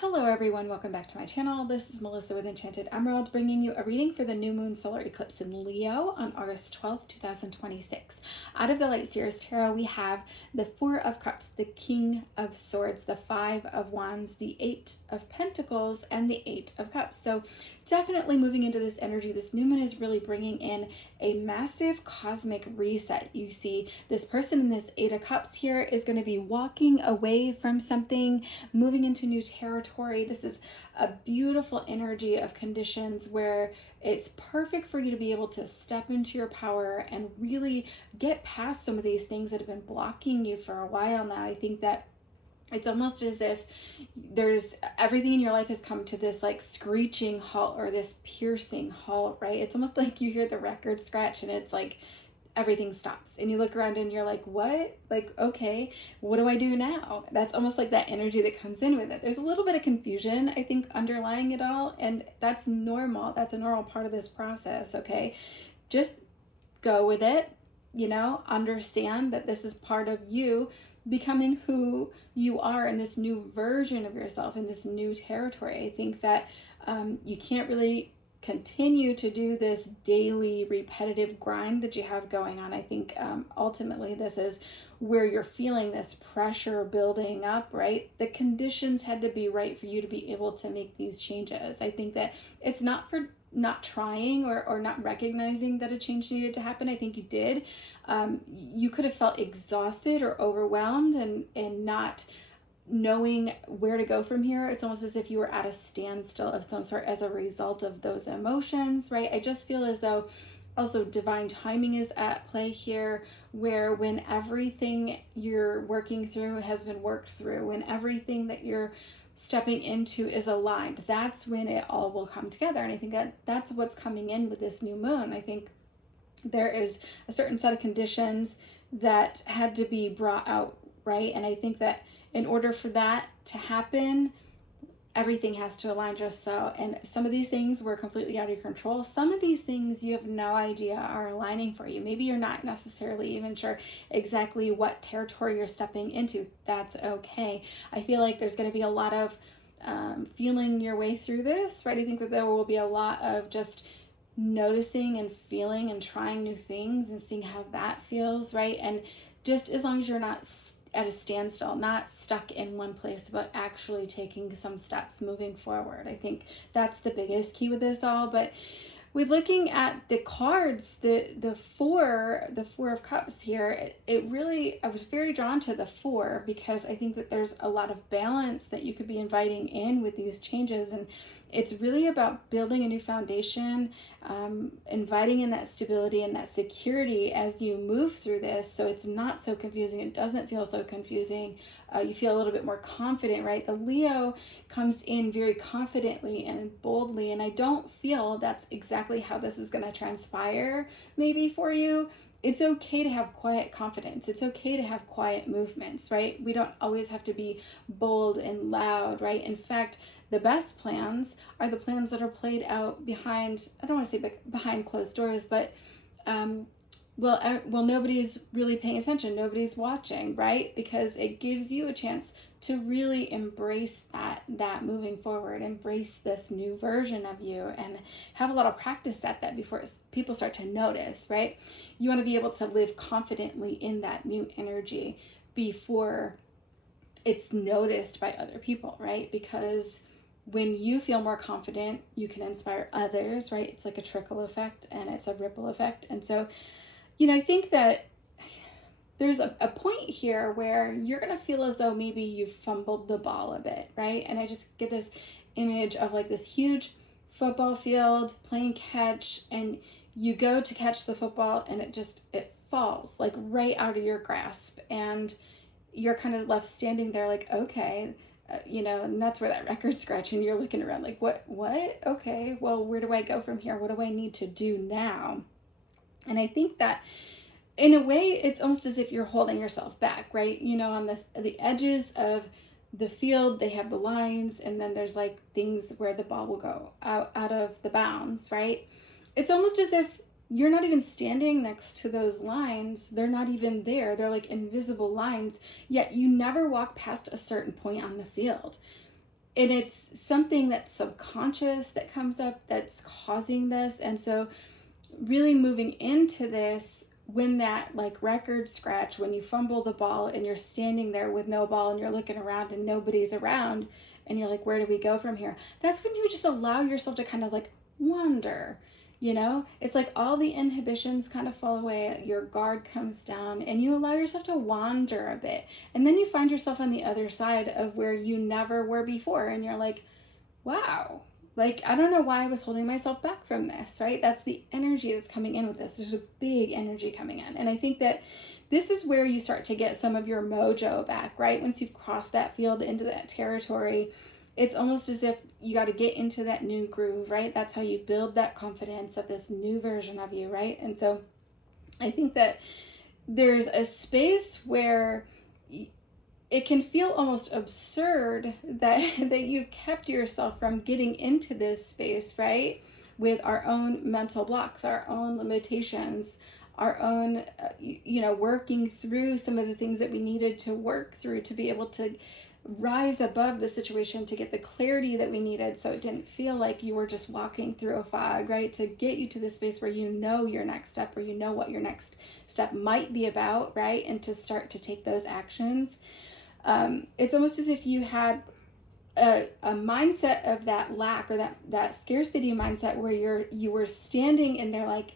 Hello everyone, welcome back to my channel. This is Melissa with Enchanted Emerald bringing you a reading for the new moon solar eclipse in Leo on August 12th, 2026. Out of the Light Seers Tarot, we have the Four of Cups, the King of Swords, the Five of Wands, the Eight of Pentacles, and the Eight of Cups. So definitely moving into this energy, this new moon is really bringing in a massive cosmic reset. You see this person in this Eight of Cups here is going to be walking away from something, moving into new territory. This is a beautiful energy of conditions where it's perfect for you to be able to step into your power and really get past some of these things that have been blocking you for a while now. I think that it's almost as if there's everything in your life has come to this like screeching halt or this piercing halt, right? It's almost like you hear the record scratch and it's like everything stops and you look around and you're like, what? Like, okay, what do I do now? That's almost like that energy that comes in with it. There's a little bit of confusion, I think, underlying it all. And that's normal. That's a normal part of this process. Okay. Just go with it, understand that this is part of you becoming who you are in this new version of yourself in this new territory. I think that you can't really continue to do this daily repetitive grind that you have going on. I think ultimately this is where you're feeling this pressure building up, right? The conditions had to be right for you to be able to make these changes. I think that it's not for not trying or not recognizing that a change needed to happen. I think you did. You could have felt exhausted or overwhelmed and not knowing where to go from here. It's almost as if you were at a standstill of some sort as a result of those emotions, right? I just feel as though also divine timing is at play here, where when everything you're working through has been worked through, when everything that you're stepping into is aligned, that's when it all will come together. And I think that that's what's coming in with this new moon. I think there is a certain set of conditions that had to be brought out, right? And I think that in order for that to happen, everything has to align just so. And some of these things were completely out of your control. Some of these things you have no idea are aligning for you. Maybe you're not necessarily even sure exactly what territory you're stepping into. That's okay. I feel like there's going to be a lot of feeling your way through this, right? I think that there will be a lot of just noticing and feeling and trying new things and seeing how that feels, right? And just as long as you're not at a standstill, not stuck in one place, but actually taking some steps moving forward. I think that's the biggest key with this all. But with looking at the cards, the four of cups here, it really, I was very drawn to the four because I think that there's a lot of balance that you could be inviting in with these changes. And it's really about building a new foundation, inviting in that stability and that security as you move through this. So it's not so confusing. It doesn't feel so confusing. You feel a little bit more confident, right? The Leo comes in very confidently and boldly. And I don't feel that's exactly how this is going to transpire maybe for you. It's okay to have quiet confidence. It's okay to have quiet movements, right? We don't always have to be bold and loud, right? In fact, the best plans are the plans that are played out behind, I don't want to say behind closed doors, but well, nobody's really paying attention. Nobody's watching, right? Because it gives you a chance to really embrace that moving forward, embrace this new version of you, and have a lot of practice at that before people start to notice, right? You want to be able to live confidently in that new energy before it's noticed by other people, right? Because when you feel more confident, you can inspire others, right? It's like a trickle effect and it's a ripple effect. And so, I think that there's a point here where you're going to feel as though maybe you fumbled the ball a bit, right? And I just get this image of like this huge football field playing catch, and you go to catch the football and it falls like right out of your grasp, and you're kind of left standing there like, okay, and that's where that record scratch, and you're looking around like, what? Okay, well, where do I go from here? What do I need to do now? And I think that in a way, it's almost as if you're holding yourself back, right? On the edges of the field, they have the lines, and then there's like things where the ball will go out of the bounds, right? It's almost as if you're not even standing next to those lines. They're not even there. They're like invisible lines, yet you never walk past a certain point on the field. and it's something that's subconscious that comes up that's causing this. And so really moving into this, when that like record scratch, when you fumble the ball and you're standing there with no ball and you're looking around and nobody's around and you're like, where do we go from here? That's when you just allow yourself to kind of like wander. It's like all the inhibitions kind of fall away, your guard comes down, and you allow yourself to wander a bit. And then you find yourself on the other side of where you never were before. And you're like, wow, like, I don't know why I was holding myself back from this, right? That's the energy that's coming in with this. There's a big energy coming in. And I think that this is where you start to get some of your mojo back, right? Once you've crossed that field into that territory, it's almost as if you got to get into that new groove, right? That's how you build that confidence of this new version of you, right? And so I think that there's a space where it can feel almost absurd that you've kept yourself from getting into this space, right? With our own mental blocks, our own limitations, our own, working through some of the things that we needed to work through to be able to rise above the situation, to get the clarity that we needed, so it didn't feel like you were just walking through a fog, right? To get you to the space where you know your next step, or you know what your next step might be about, right? And to start to take those actions. It's almost as if you had a mindset of that lack, or that scarcity mindset, where you were standing in there like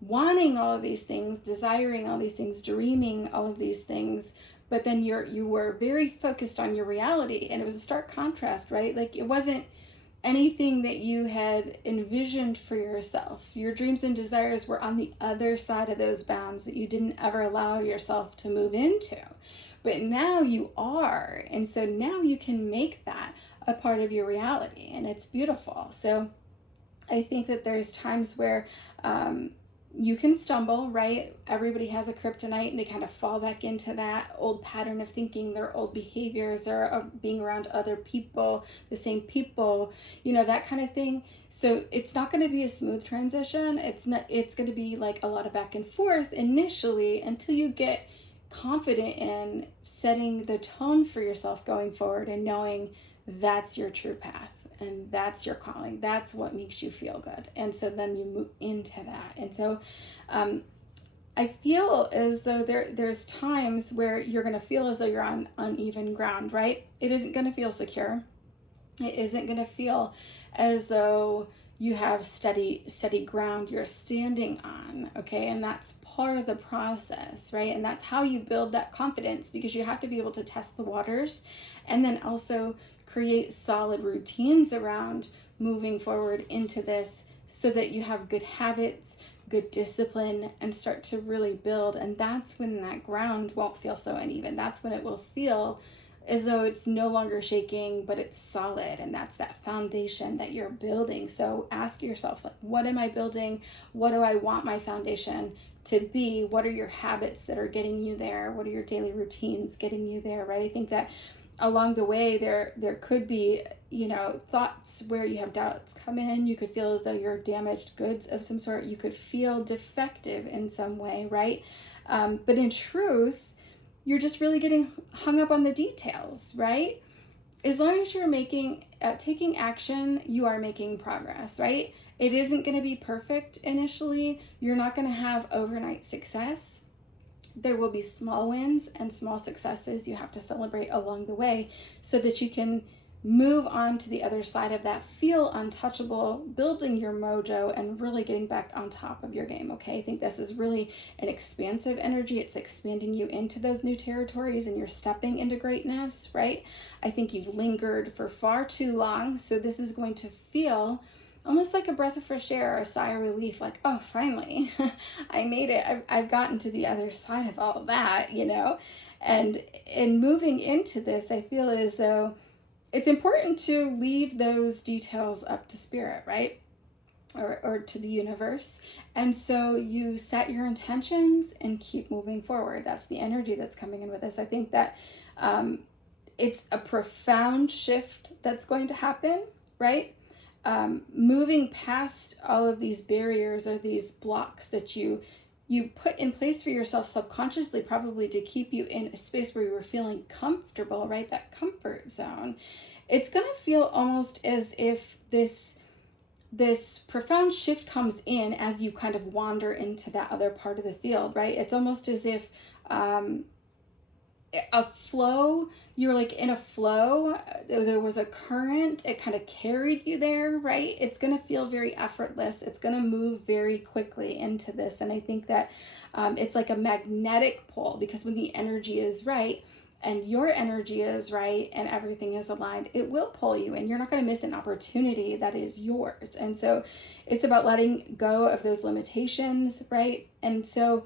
wanting all of these things, desiring all these things, dreaming all of these things, but then you were very focused on your reality, and it was a stark contrast, right? Like, it wasn't anything that you had envisioned for yourself. Your dreams and desires were on the other side of those bounds that you didn't ever allow yourself to move into. But now you are, and so now you can make that a part of your reality, and it's beautiful. So I think that there's times where you can stumble, right? Everybody has a kryptonite, and they kind of fall back into that old pattern of thinking, their old behaviors, or being around other people, the same people, that kind of thing. So it's not going to be a smooth transition. It's going to be like a lot of back and forth initially, until you get confident in setting the tone for yourself going forward, and knowing that's your true path, and that's your calling. That's what makes you feel good. And so then you move into that. And so I feel as though there's times where you're going to feel as though you're on uneven ground, right? It isn't going to feel secure. It isn't going to feel as though you have steady ground you're standing on, okay? And that's part of the process, right? And that's how you build that confidence, because you have to be able to test the waters, and then also create solid routines around moving forward into this, so that you have good habits, good discipline, and start to really build. And that's when that ground won't feel so uneven. That's when it will feel as though it's no longer shaking, but it's solid. And that's that foundation that you're building. So ask yourself, like, what am I building? What do I want my foundation to be? What are your habits that are getting you there? What are your daily routines getting you there, right? I think that along the way, there could be, thoughts where you have doubts come in. You could feel as though you're damaged goods of some sort. You could feel defective in some way, right? But in truth, you're just really getting hung up on the details, right? As long as you're taking action, you are making progress, right? It isn't going to be perfect initially. You're not going to have overnight success. There will be small wins and small successes you have to celebrate along the way, so that you can move on to the other side of that, feel untouchable, building your mojo, and really getting back on top of your game, okay? I think this is really an expansive energy. It's expanding you into those new territories, and you're stepping into greatness, right? I think you've lingered for far too long, so this is going to feel almost like a breath of fresh air, or a sigh of relief, like, oh, finally, I made it. I've gotten to the other side of all that, And in moving into this, I feel as though it's important to leave those details up to spirit, right? Or to the universe. And so you set your intentions and keep moving forward. That's the energy that's coming in with this. I think that it's a profound shift that's going to happen, right? Moving past all of these barriers, or these blocks that you put in place for yourself subconsciously, probably to keep you in a space where you were feeling comfortable, right? That comfort zone. it's going to feel almost as if this profound shift comes in as you kind of wander into that other part of the field, right? It's almost as if a flow, you're like in a flow, there was a current, it kind of carried you there, right? It's going to feel very effortless. It's going to move very quickly into this. And I think that it's like a magnetic pull, because when the energy is right and your energy is right and everything is aligned, it will pull you and you're not going to miss an opportunity that is yours. And so it's about letting go of those limitations, right? And so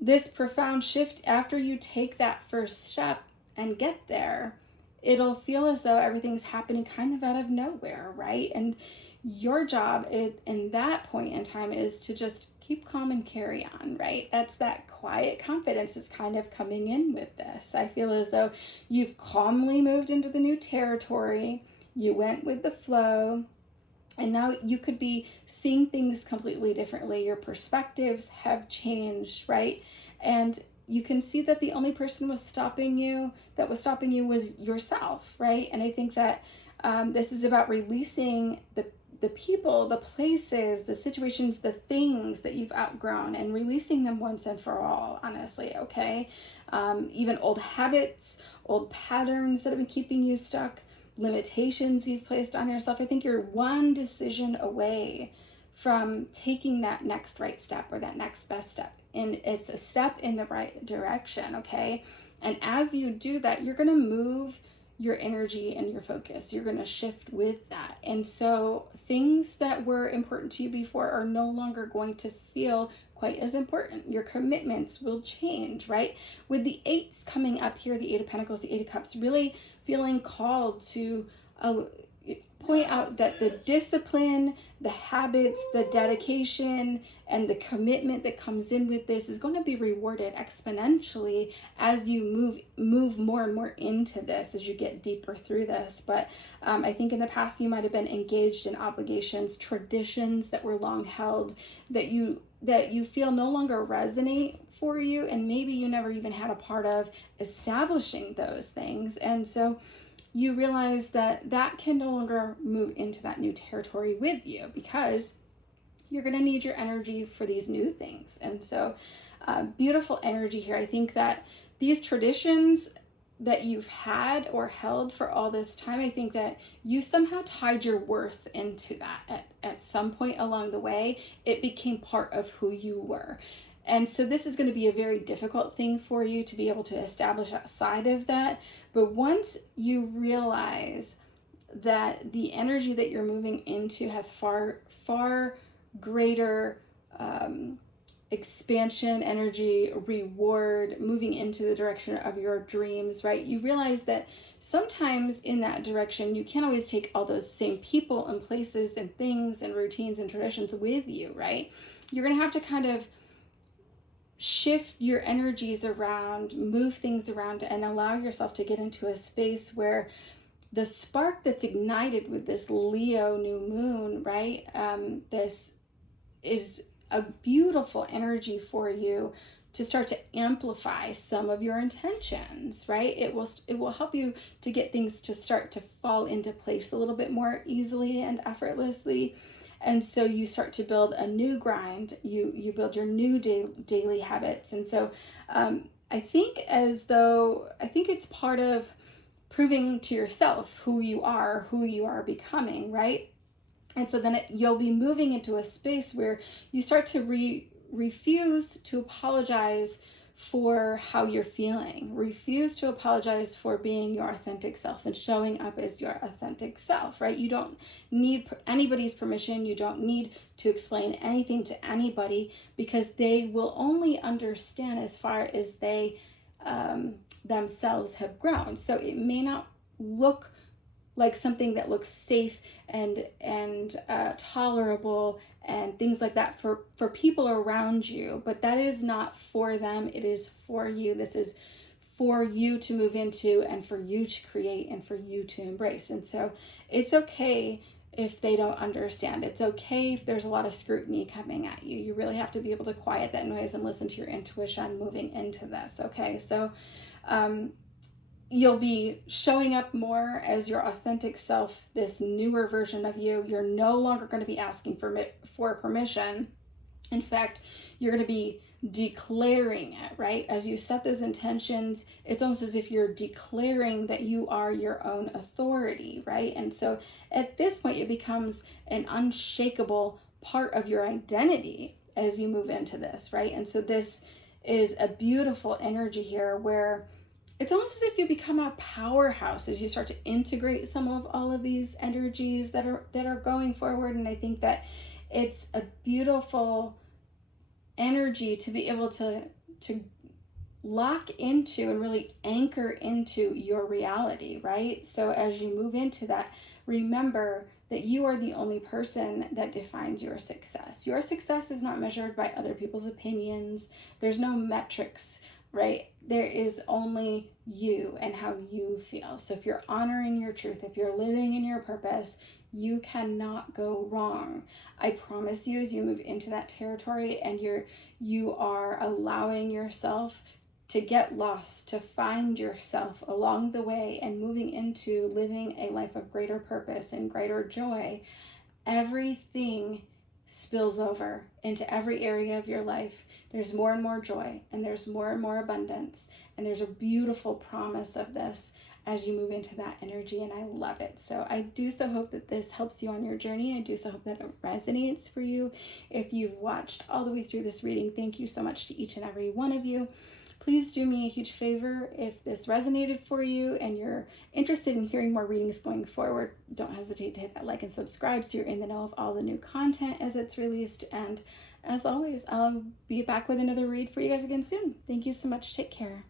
this profound shift, after you take that first step and get there, it'll feel as though everything's happening kind of out of nowhere, right? And your job in that point in time is to just keep calm and carry on, right? That's that quiet confidence is kind of coming in with this. I feel as though you've calmly moved into the new territory, you went with the flow, and now you could be seeing things completely differently. Your perspectives have changed, right? And you can see that the only person that was stopping you was yourself, right? And I think that this is about releasing the people, the places, the situations, the things that you've outgrown, and releasing them once and for all, honestly, okay? Even old habits, old patterns that have been keeping you stuck, limitations you've placed on yourself. I think you're one decision away from taking that next right step or that next best step. And it's a step in the right direction, okay? And as you do that, you're going to move your energy and your focus. You're going to shift with that. And so things that were important to you before are no longer going to feel quite as important. Your commitments will change, right? With the eights coming up here, the Eight of Pentacles, the Eight of Cups, really feeling called to point out that the discipline, the habits, the dedication, and the commitment that comes in with this is going to be rewarded exponentially as you move more and more into this, as you get deeper through this. But I think in the past you might have been engaged in obligations, traditions that were long held, that you feel no longer resonate for you, and maybe you never even had a part of establishing those things. And so you realize that that can no longer move into that new territory with you, because you're going to need your energy for these new things. And so beautiful energy here. I think that these traditions that you've had or held for all this time, I think that you somehow tied your worth into that at some point along the way. It became part of who you were. And so this is going to be a very difficult thing for you to be able to establish outside of that. But once you realize that the energy that you're moving into has far, far greater expansion, energy, reward, moving into the direction of your dreams, right? You realize that sometimes in that direction, you can't always take all those same people and places and things and routines and traditions with you, right? You're going to have to kind of shift your energies around, move things around, and allow yourself to get into a space where the spark that's ignited with this Leo new moon, right? This is a beautiful energy for you to start to amplify some of your intentions, right? It will help you to get things to start to fall into place a little bit more easily and effortlessly. And so you start to build a new grind, you build your new daily habits. And so I think it's part of proving to yourself who you are becoming, right? And so then you'll be moving into a space where you start to refuse to apologize for how you're feeling. Refuse to apologize for being your authentic self and showing up as your authentic self, right? You don't need anybody's permission. You don't need to explain anything to anybody, because they will only understand as far as they themselves have grown. So it may not look like something that looks safe and tolerable and things like that for people around you, but that is not for them. It is for you. This is for you to move into and for you to create and for you to embrace. And so it's okay if they don't understand. It's okay if there's a lot of scrutiny coming at you. You really have to be able to quiet that noise and listen to your intuition moving into this. Okay, so you'll be showing up more as your authentic self, this newer version of you. You're no longer going to be asking for permission. In fact, you're going to be declaring it, right? As you set those intentions, it's almost as if you're declaring that you are your own authority, right? And so at this point, it becomes an unshakable part of your identity as you move into this, right? And so this is a beautiful energy here where it's almost as if you become a powerhouse as you start to integrate some of all of these energies that are going forward. And I think that it's a beautiful energy to be able to lock into and really anchor into your reality, right? So as you move into that, remember that you are the only person that defines your success. Your success is not measured by other people's opinions. There's no metrics, right? There is only you and how you feel. So if you're honoring your truth, if you're living in your purpose, you cannot go wrong. I promise you, as you move into that territory and you are allowing yourself to get lost, to find yourself along the way and moving into living a life of greater purpose and greater joy, everything spills over into every area of your life. There's more and more joy, and there's more and more abundance, and there's a beautiful promise of this as you move into that energy, and I love it. So I do so hope that this helps you on your journey. I do so hope that it resonates for you. If you've watched all the way through this reading, thank you so much to each and every one of you. Please do me a huge favor. If this resonated for you and you're interested in hearing more readings going forward, don't hesitate to hit that like and subscribe so you're in the know of all the new content as it's released. And as always, I'll be back with another read for you guys again soon. Thank you so much. Take care.